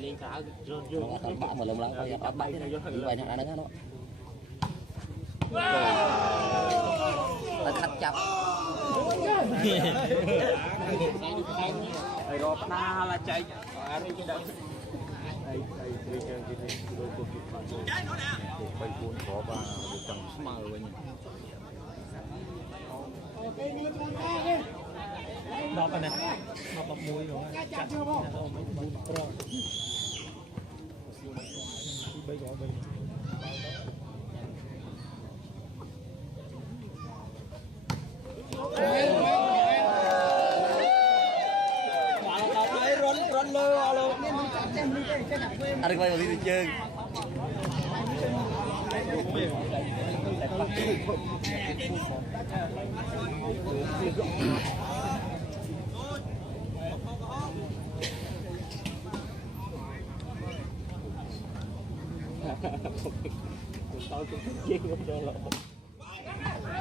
liên khảo bạn mà lồng lắm coi áp bay như vậy nó ăn nó khát chập rồi na là chạy đó cái này nó bọc mũi rồi chặt nó mấy bún pro bây giờ run lơ luôn anh quay vào đi chơi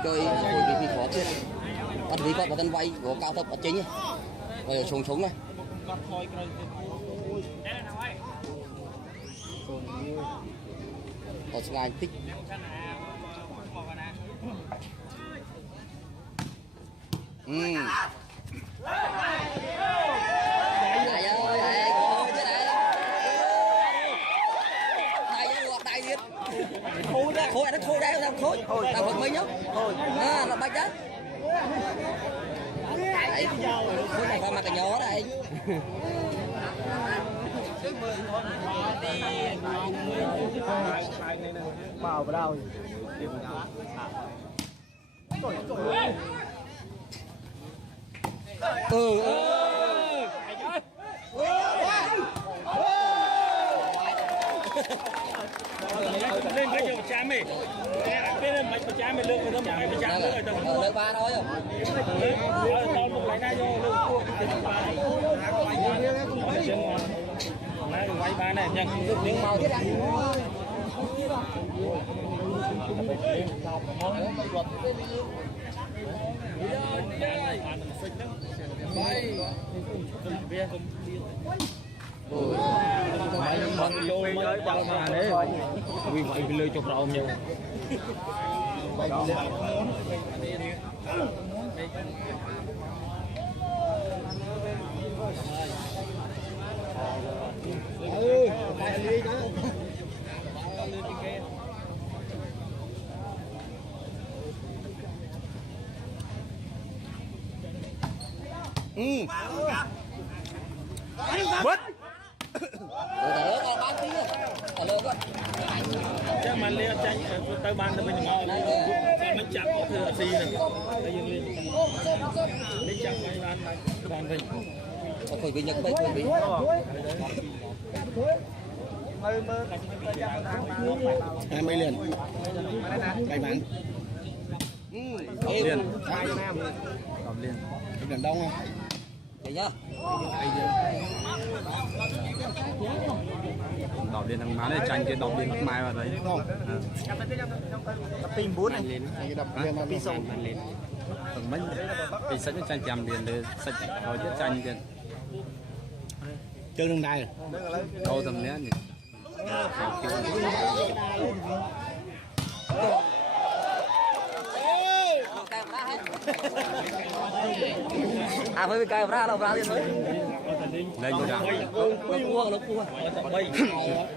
chơi vì khó chết bắt vì con tân vay của cao thấp ở chính rồi súng súng này có sự anh tích khôi ra khôi nó khôi đây không khôi tao phật mấy nhá là bạch đó đấy khôi này phải mặc cái nhỏ đây vào vào đâu lên cái nhiều cha mày bên mấy cha mày lương nó mấy cha nữa rồi lương ba thôi còn một lại na vô lương cua này quay ba này chẳng tiếng màu thế này con lôi mới chào mà đấy vì vậy bị lôi chụp rau nhiều bớt còn bán tí rồi chắc mà leo tranh tới ban thì mình ngon mình chặt có thừa gì này đây dương lên lấy chặt mấy ban đây khỏi bị nhật bay khỏi bị hai mấy liền cây bán liền còn liền gần đông không vậy nhá đỏ điện thằng má này tranh cái đỏ điện mai vào đấy không pin 4 này pin sông thằng mấy pin sẵn tranh chạm điện để sạch rồi chết tranh tiền chơi đường đài đâu tầm nhé nhỉ à với cái ra đâu ra đi thôi lên rồi nó cua bay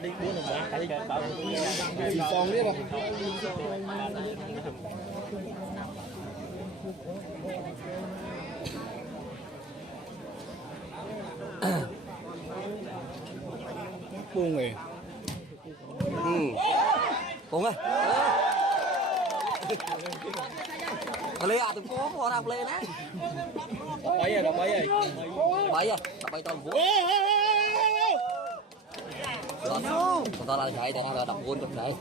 đi cua nó bá cái con biết rồi buông về buông ơi lấy à tụi có nào lên á bay rồi bay toàn vũ còn tao là chạy tao là đập gôn được đấy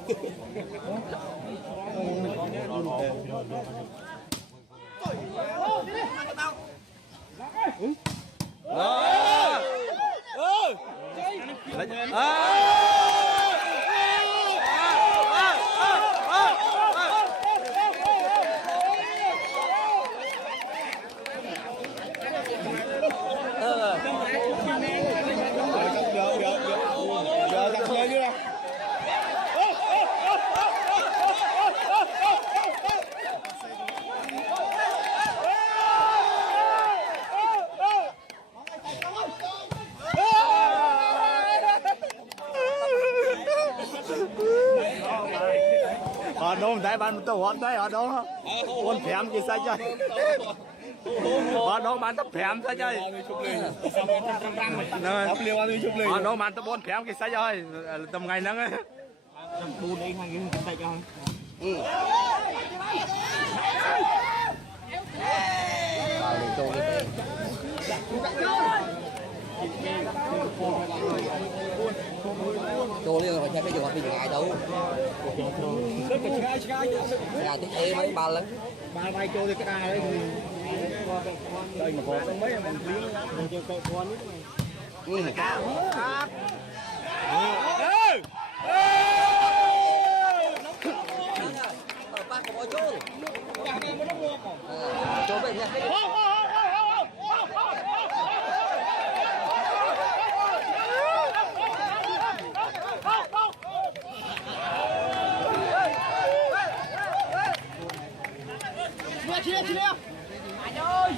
không thấy bạn tôi hỏi đấy ở đó con phèm gì sao chơi ở đó bạn tập phèm sao chơi ở đó bạn tập bốn phèm gì sao chơi tầm ngày nắng ấy buôn đi hai cái tay cho Chô liên phải chơi cái trường hợp bị ngại đâu. Là tiếng e mấy ba lần. ba bay trôi cái đai đấy đây mà còn mấy mình tiếng cho con Ba của chô. Chô bên nha. chia anh ơi